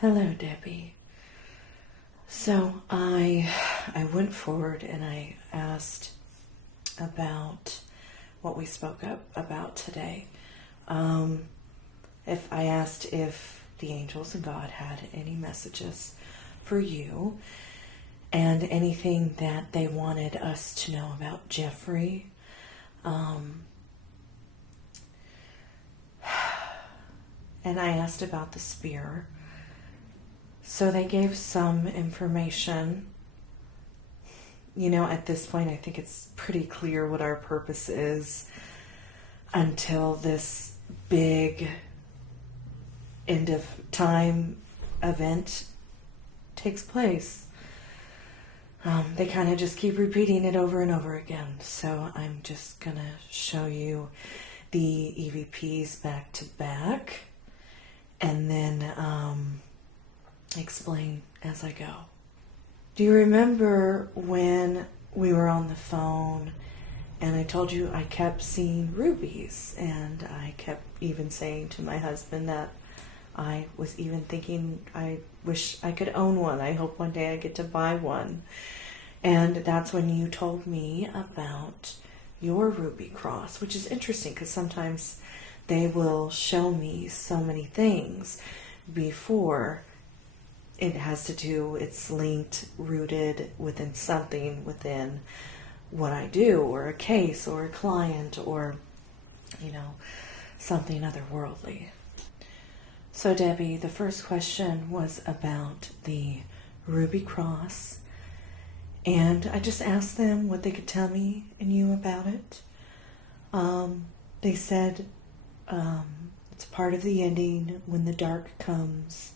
Hello, Debbie. So I went forward and I asked about what we spoke up about today. If I asked if the angels and God had any messages for you and anything that they wanted us to know about Jeffrey. And I asked about the spear. So they gave some information. At this point, I think it's pretty clear what our purpose is until this big end of time event takes place. They kind of just keep repeating it over and over again. So I'm just going to show you the EVPs back to back and then explain as I go. Do you remember when we were on the phone and I told you I kept seeing rubies, and I kept even saying to my husband that I was even thinking I wish I could own one. I hope one day I get to buy one. And that's when you told me about your ruby cross, which is interesting because sometimes they will show me so many things before it has to do, it's linked, rooted within something within what I do, or a case, or a client, or, something otherworldly. So, Debbie, the first question was about the ruby cross, and I just asked them what they could tell me and you about it. They said it's part of the ending when the dark comes.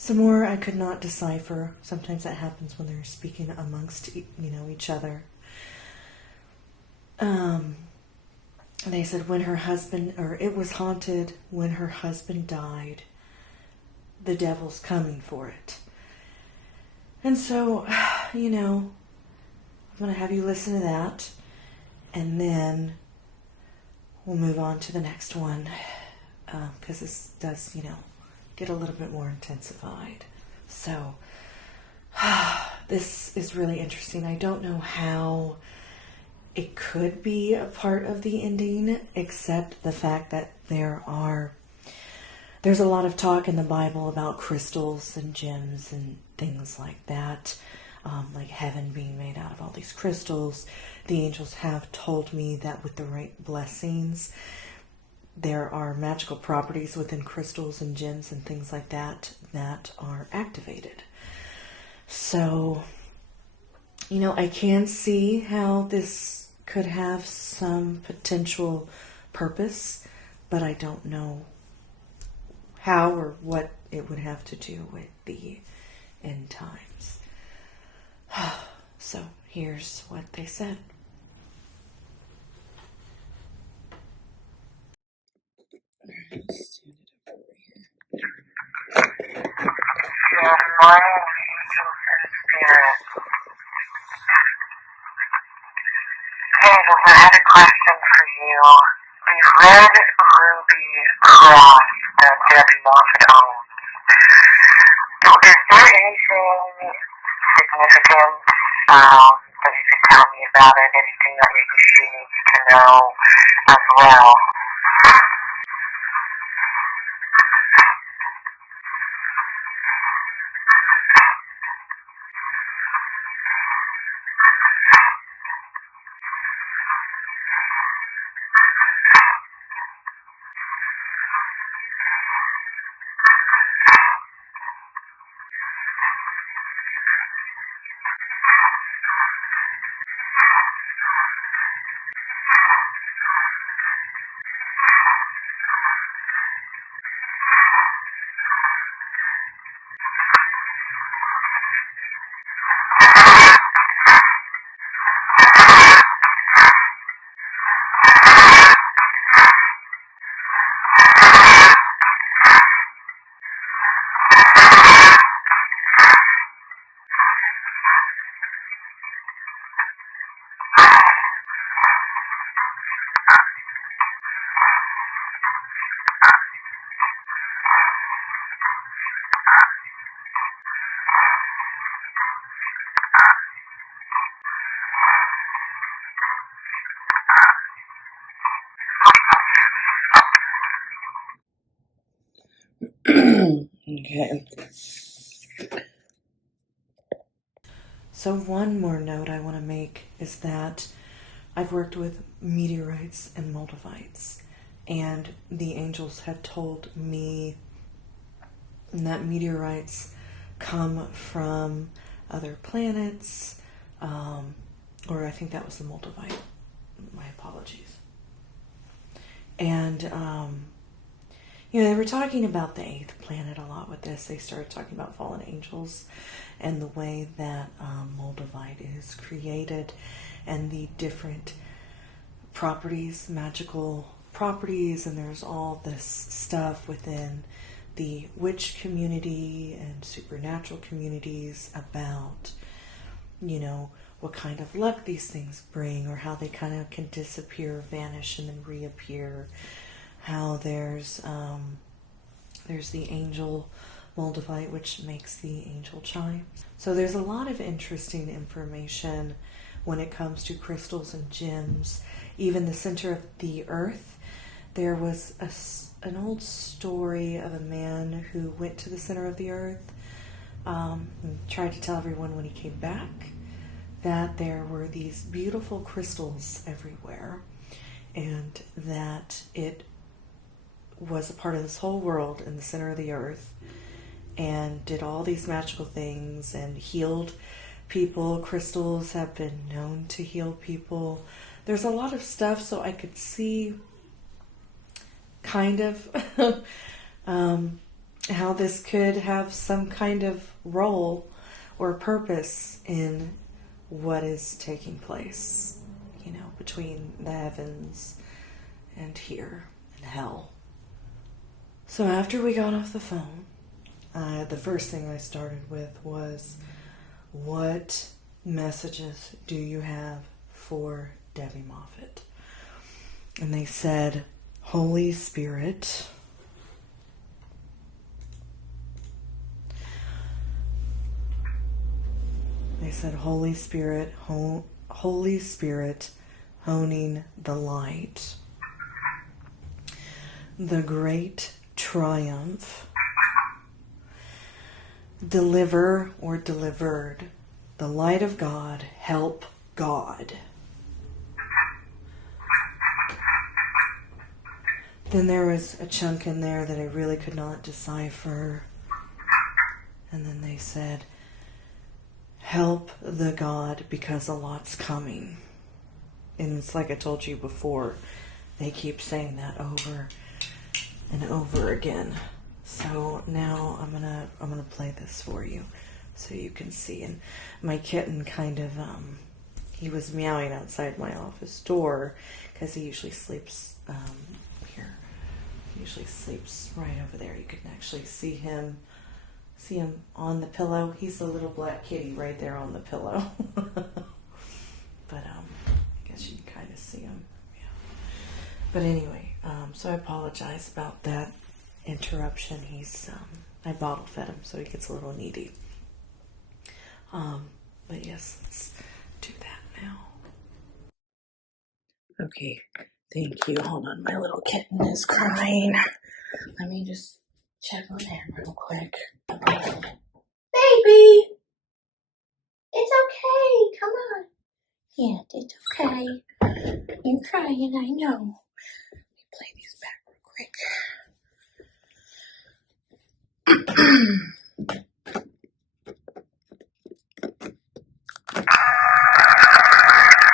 Some more I could not decipher. Sometimes that happens when they're speaking amongst each other. They said when her husband, or it was haunted when her husband died. The devil's coming for it. And so, I'm going to have you listen to that, and then we'll move on to the next one, because this does, get a little bit more intensified. So, this is really interesting. I don't know how it could be a part of the ending, except the fact that there's a lot of talk in the Bible about crystals and gems and things like that, like heaven being made out of all these crystals. The angels have told me that with the right blessings, there are magical properties within crystals and gems and things like that that are activated. So, I can see how this could have some potential purpose, but I don't know how or what it would have to do with the end times. So, here's what they said. Good morning, angels and spirits. Angels, I had a question for you. The red ruby cross that Debbie Moffitt owns. Is there anything significant that you could tell me about it? Anything that maybe she needs to know as well? Okay. So one more note I want to make is that I've worked with meteorites and Moldavites, and the angels had told me that meteorites come from other planets, or I think that was the Moldavite. My apologies. And they were talking about the eighth planet a lot with this. They started talking about fallen angels and the way that Moldavite is created and the different properties, magical properties, and there's all this stuff within the witch community and supernatural communities about, what kind of luck these things bring or how they kind of can disappear, vanish, and then reappear. How there's the angel Moldavite, which makes the angel chime. So there's a lot of interesting information when it comes to crystals and gems. Even the center of the earth, there was an old story of a man who went to the center of the earth and tried to tell everyone when he came back that there were these beautiful crystals everywhere and that it was a part of this whole world in the center of the earth and did all these magical things and healed people. Crystals have been known to heal people. There's a lot of stuff, so I could see kind of how this could have some kind of role or purpose in what is taking place, between the heavens and here in hell. So after we got off the phone, the first thing I started with was, what messages do you have for Debbie Moffitt? And they said, Holy Spirit. They said, Holy Spirit, Holy Spirit, honing the light. The great triumph. Deliver or delivered. The light of God, help God. Then there was a chunk in there that I really could not decipher. And then they said, help the God because a lot's coming. And it's like I told you before, they keep saying that over and over again. So now I'm gonna play this for you so you can see. And my kitten kind of he was meowing outside my office door because he usually sleeps here. He usually sleeps right over there. You can actually see him on the pillow. He's the little black kitty right there on the pillow. But I guess you can kind of see him. Yeah. But anyway, so I apologize about that interruption. He's I bottle fed him, so he gets a little needy. But yes, let's do that now. Okay, thank you. Hold on, my little kitten is crying. Let me just check on him real quick. Baby! It's okay, come on. Yeah, it's okay. You're crying, I know. Let me play these back real quick.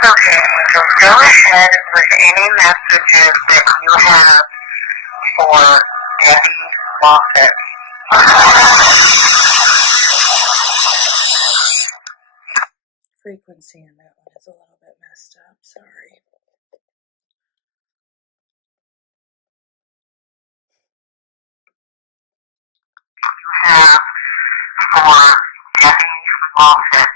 Okay, so go ahead with any messages that you have for Debbie Moffitt. Frequency in that one is a little bit messed up, sorry. Have for Debbie Moffitt.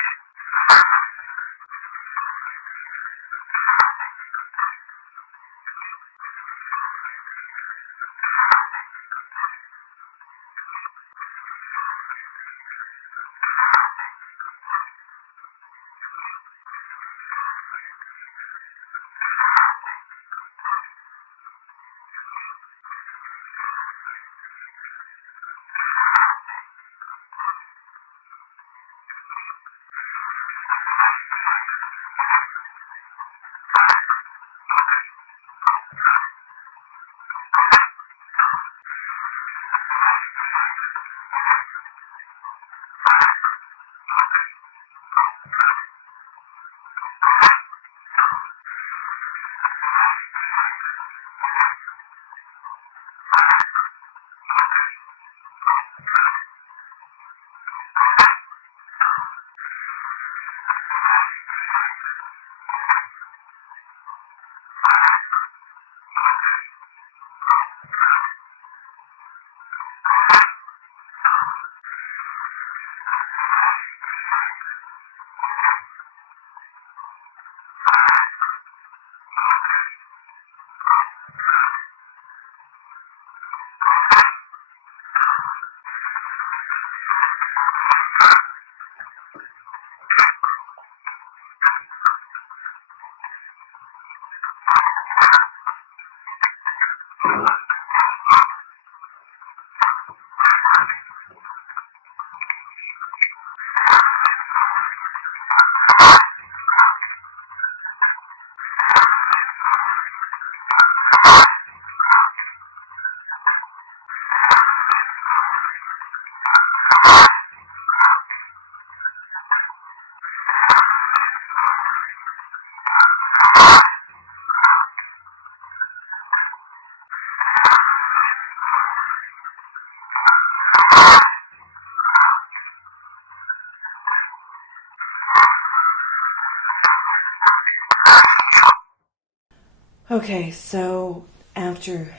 Okay, so after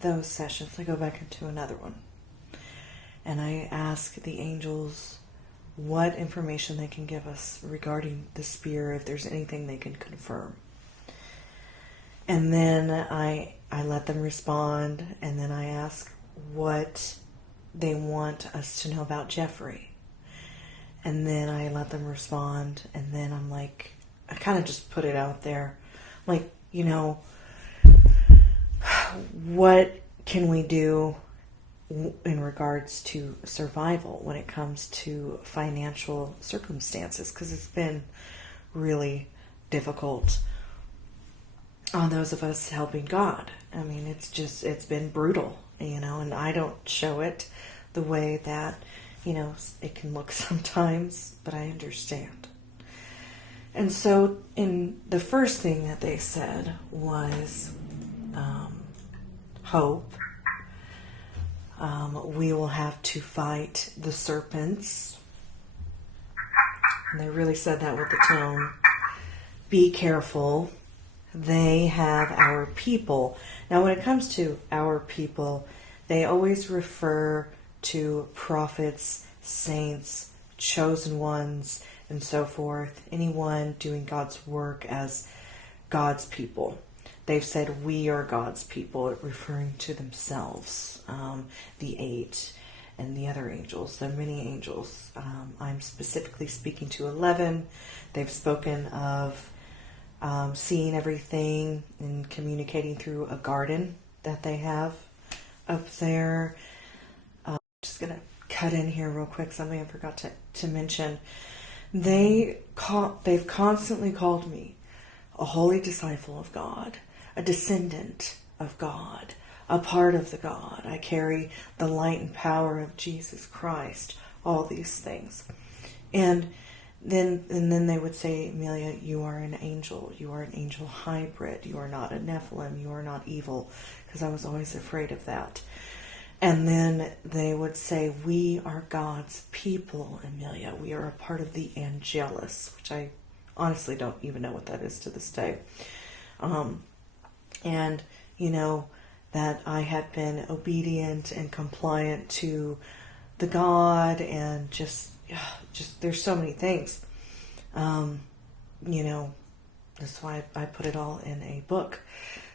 those sessions, I go back into another one. And I ask the angels what information they can give us regarding the spear, if there's anything they can confirm. And then I let them respond, and then I ask what they want us to know about Jeffrey. And then I let them respond, and then I'm like, I kind of just put it out there. Like, you know, what can we do in regards to survival when it comes to financial circumstances? Because it's been really difficult on those of us helping God. I mean, it's been brutal, you know, and I don't show it the way that, you know, it can look sometimes, but I understand. And so, in the first thing that they said was hope. We will have to fight the serpents. And they really said that with the tone. Be careful. They have our people. Now, when it comes to our people, they always refer to prophets, saints, chosen ones, and so forth. Anyone doing God's work as God's people. They've said we are God's people, referring to themselves, the 8 and the other angels. There are many angels. I'm specifically speaking to 11. They've spoken of seeing everything and communicating through a garden that they have up there. I'm just going to cut in here real quick, something I forgot to mention. They've constantly called me a holy disciple of God, a descendant of God, a part of the God. I carry the light and power of Jesus Christ, all these things. And then they would say, Amelia, you are an angel. You are an angel hybrid. You are not a Nephilim. You are not evil. Because I was always afraid of that. And then they would say, we are God's people, Amelia. We are a part of the Angelus, which I honestly don't even know what that is to this day. And, you know, that I had been obedient and compliant to the God, and just there's so many things. You know, that's why I put it all in a book,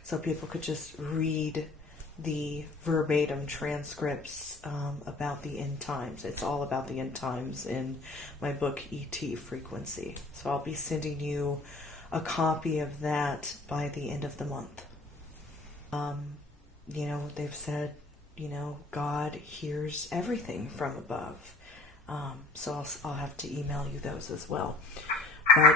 so people could just read the verbatim transcripts about the end times. It's all about the end times in my book, E.T. Frequency. So I'll be sending you a copy of that by the end of the month. You know, they've said, you know, God hears everything from above. So I'll have to email you those as well. But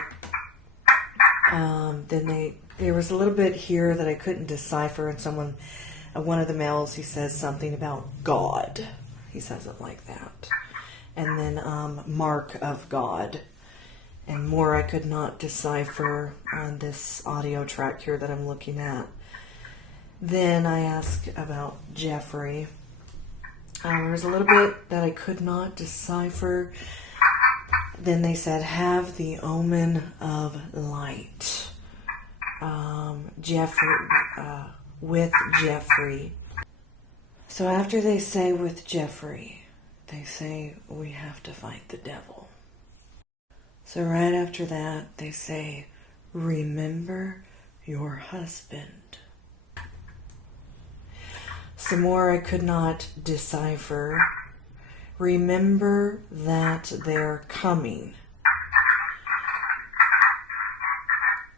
then there was a little bit here that I couldn't decipher, and one of the males, he says something about God. He says it like that. And then mark of God. And more I could not decipher on this audio track here that I'm looking at. Then I asked about Jeffrey. There was a little bit that I could not decipher. Then they said, have the omen of light. With Jeffrey. So after they say with Jeffrey, they say we have to fight the devil. So right after that, they say, remember your husband. Some more I could not decipher. remember that they're coming.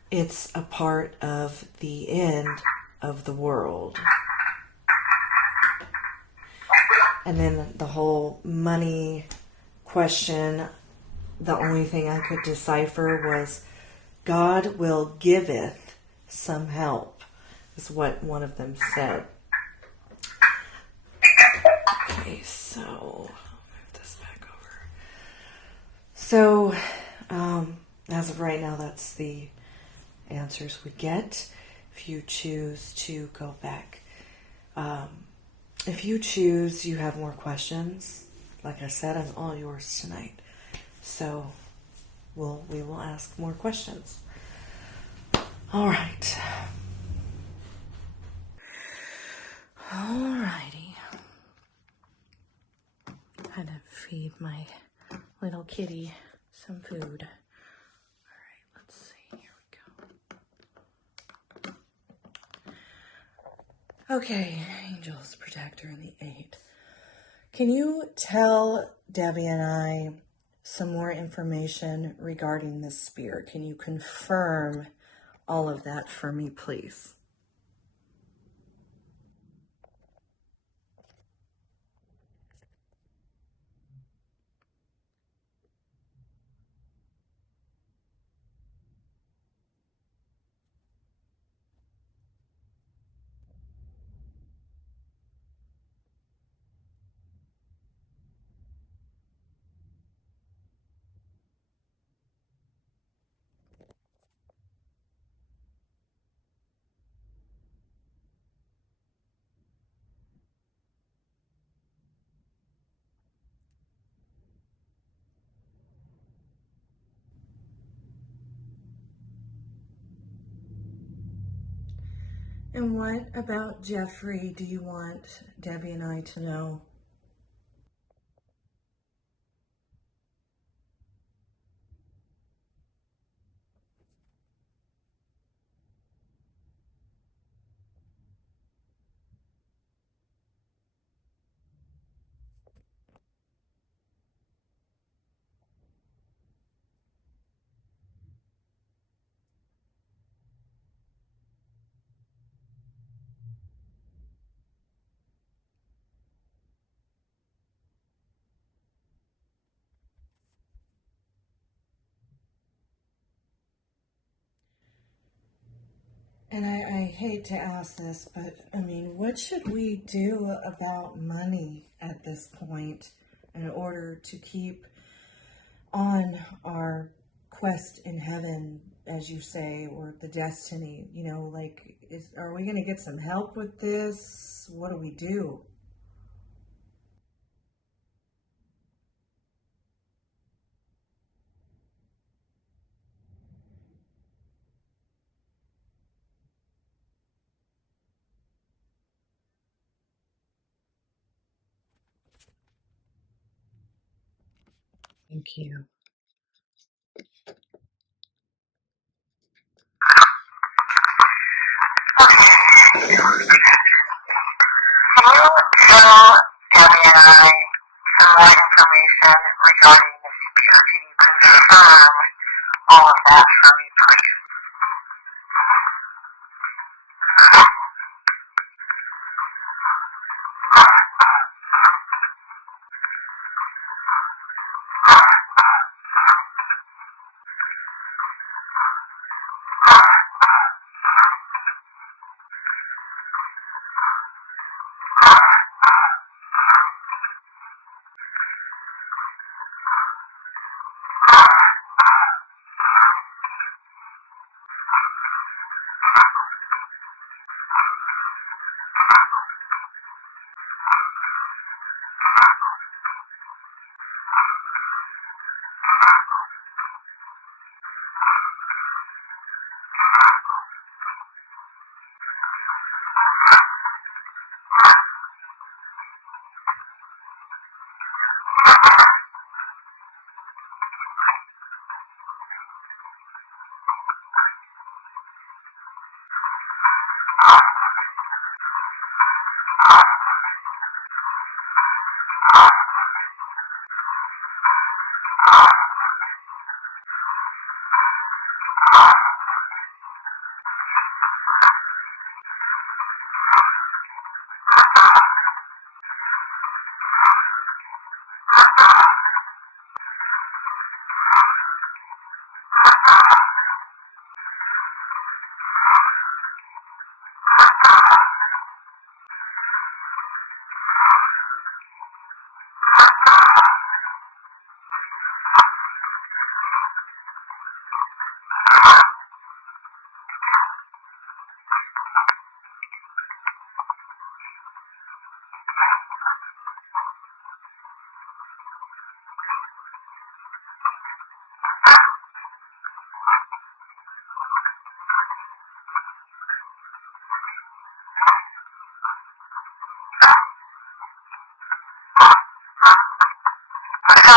It's a part of the end of the world. And then the whole money question, the only thing I could decipher was God will giveth some help, is what one of them said. Okay, so I'll move this back over. So, as of right now, that's the answers we get. If you choose to go back, if you choose, you have more questions. Like I said, I'm all yours tonight. So we will ask more questions. All right. Alrighty. Had to feed my little kitty some food. Alright, let's see. Here we go. Okay, Angels, Protector, and the 8. Can you tell Debbie and I some more information regarding this spear? Can you confirm all of that for me, please? And what about Jeffrey do you want Debbie and I to know? And I hate to ask this, but I mean, what should we do about money at this point in order to keep on our quest in heaven, as you say, or the destiny? You know, like, are we going to get some help with this? What do we do? Thank you. Can you tell Debbie and I some more information regarding the spear? Can you confirm all of that for me, please?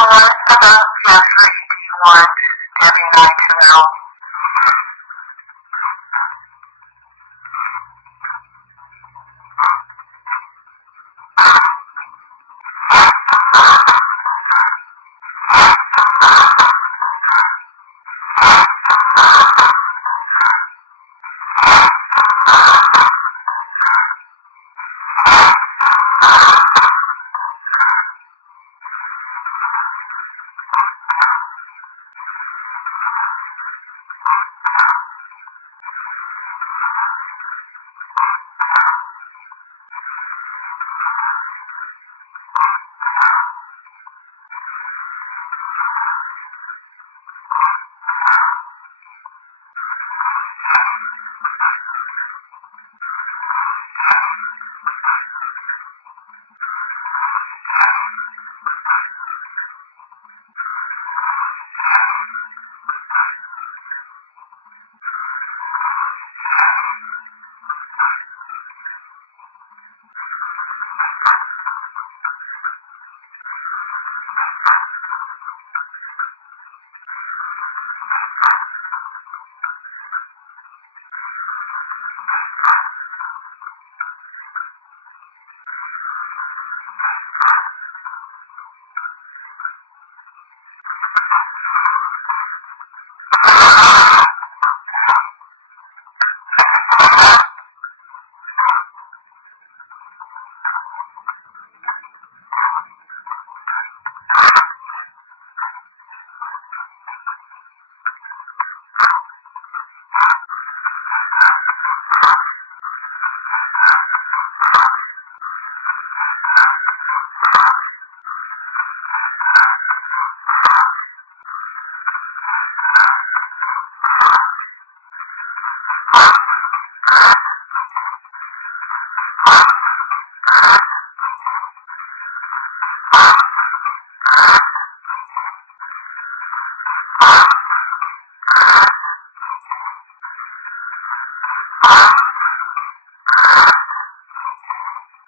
what about Jeffrey do you want Debbie and I to know?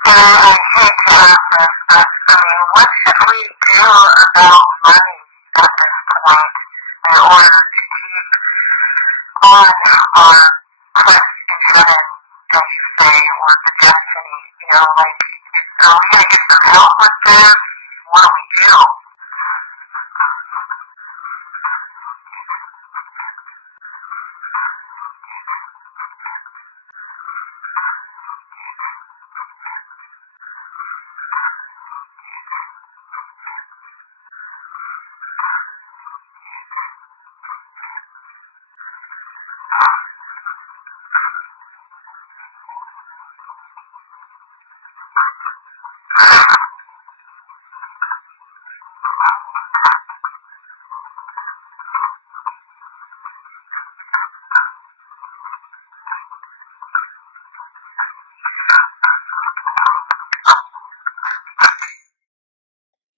I hate to ask this, but what should we do about money at this point in order to keep on our